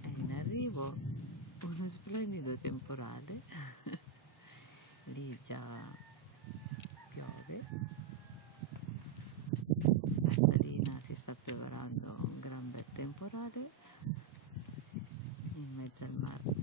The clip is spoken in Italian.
È in arrivo uno splendido temporale, lì già piove, a Salina si sta preparando un gran bel temporale in mezzo al mare.